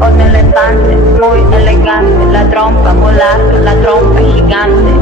Un elefante muy elegante, la trompa molar, la trompa gigante.